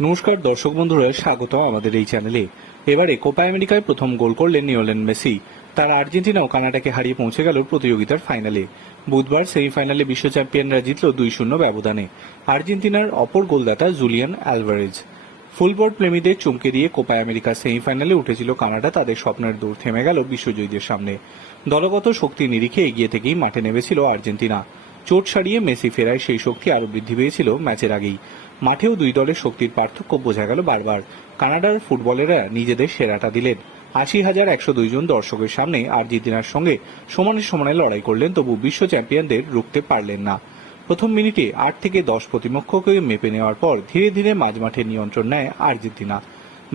নমস্কার দর্শক বন্ধুরা, স্বাগত আমাদের এই চ্যানেলে। এবারে কোপা আমেরিকায় প্রথম গোল করলেন নিওলেন মেসি। তার আর্জেন্টিনা ও কানাডাকে হারিয়ে পৌঁছে গেল প্রতিযোগিতার ফাইনালে। বুধবার সেমিফাইনালে বিশ্ব চ্যাম্পিয়নরা জিতল দুই শূন্য ব্যবধানে। আর্জেন্টিনার অপর গোলদাতা জুলিয়ান অ্যালভারেজ ফুলবল প্রেমীদের চমকে দিয়ে কোপা আমেরিকা সেমিফাইনালে উঠেছিল কানাডা, তাদের স্বপ্নের দৌড় থেমে গেল বিশ্বজয়ীদের সামনে। দলগত শক্তি নিরিখে এগিয়ে থেকেই মাঠে নেমেছিল আর্জেন্টিনা। চোট সারিয়ে মেসি ফেরায় সেই শক্তি আরও বৃদ্ধি পেয়েছিল ম্যাচের আগেই। মাঠেও দুই দলের শক্তির পার্থক্য বোঝা গেল বারবার। কানাডার ফুটবলেরা নিজেদের সেরাটা দিলেন। আশি হাজার একশো জন দর্শকের সামনে আর্জেন্টিনার সঙ্গে সমানে সমানে লড়াই করলেন, তবু বিশ্ব চ্যাম্পিয়নদের রুখতে পারলেন না। প্রথম মিনিটে আট থেকে দশ প্রতিপক্ষকে মেপে নেওয়ার পর ধীরে ধীরে মাঝমাঠে নিয়ন্ত্রণ নেয় আর্জেন্টিনা।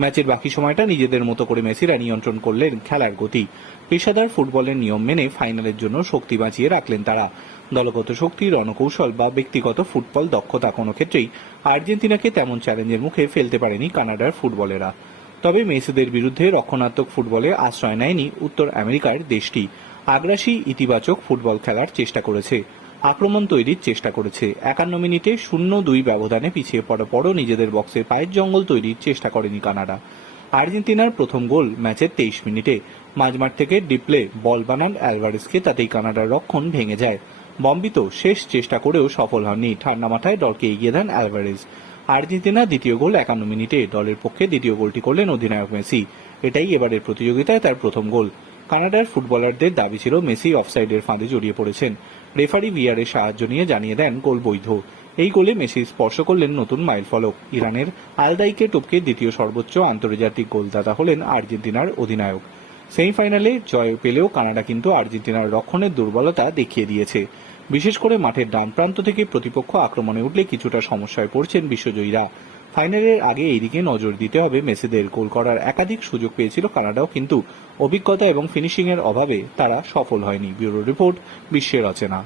ম্যাচের বাকি সময়টা নিজেদের মতো করে মেসিরা নিয়ন্ত্রণ করলেন খেলার গতি। পেশাদার ফুটবলের নিয়ম মেনে ফাইনালের জন্য শক্তি বাঁচিয়ে রাখলেন তারা। দলগত শক্তি, রণকৌশল বা ব্যক্তিগত ফুটবল দক্ষতা কোনো ক্ষেত্রেই আর্জেন্টিনাকে তেমন চ্যালেঞ্জের মুখে ফেলতে পারেনি কানাডার ফুটবলেরা। তবে মেসিদের বিরুদ্ধে রক্ষণাত্মক ফুটবলে আশ্রয় নেয়নি উত্তর আমেরিকার দেশটি। আগ্রাসী ইতিবাচক ফুটবল খেলার চেষ্টা করেছে। আক্রমণ তৈরির চেষ্টা করেছে। একান্ন মিনিটে শূন্য দুই ব্যবধানে পিছিয়ে পড়া পরও নিজেদের বক্সে পায়ের জঙ্গল তৈরির চেষ্টা করেনি কানাডা। আর্জেন্টিনার প্রথম গোল ম্যাচের তেইশ মিনিটে। মাঝমাঠ থেকে ডিপ্লে বল বানান অ্যালভারেজকে, তাতেই কানাডার রক্ষণ ভেঙে যায়। বম্বিত শেষ চেষ্টা করেও সফল হননি। ঠান্ডা মাথায় দলকে এগিয়ে দেন অ্যালভারেজ। আর্জেন্টিনা দ্বিতীয় গোল একান্ন মিনিটে। দলের পক্ষে দ্বিতীয় গোলটি করলেন অধিনায়ক মেসি। এটাই এবারের প্রতিযোগিতায় তার প্রথম গোল। কানাডার ফুটবলারদের দাবি ছিল মেসি অফসাইডের ফাঁদে জড়িয়ে পড়েছেন। রেফারি ভিআরের সাহায্য নিয়ে জানিয়ে দেন গোল বৈধ। এই গোলে মেসি স্পর্শ করলেন নতুন মাইলফলক ইরানের আলদাইকে টপকে দ্বিতীয় সর্বোচ্চ আন্তর্জাতিক গোলদাতা হলেন আর্জেন্টিনার অধিনায়ক। সেমিফাইনালে জয় পেলেও কানাডা কিন্তু আর্জেন্টিনার রক্ষণের দুর্বলতা দেখিয়ে দিয়েছে। বিশেষ করে মাঠের ডান প্রান্ত থেকে প্রতিপক্ষ আক্রমণে উঠলে কিছুটা সমস্যায় পড়ছেন বিশ্বজয়ীরা। ফাইনালের আগে এইদিকে নজর দিতে হবে মেসিদের গোল করার একাধিক সুযোগ পেয়েছিল কানাডাও, কিন্তু অভিজ্ঞতা এবং ফিনিশিংয়ের অভাবে তারা সফল হয়নি। ব্যুরো রিপোর্ট, বিশ্বের রচনা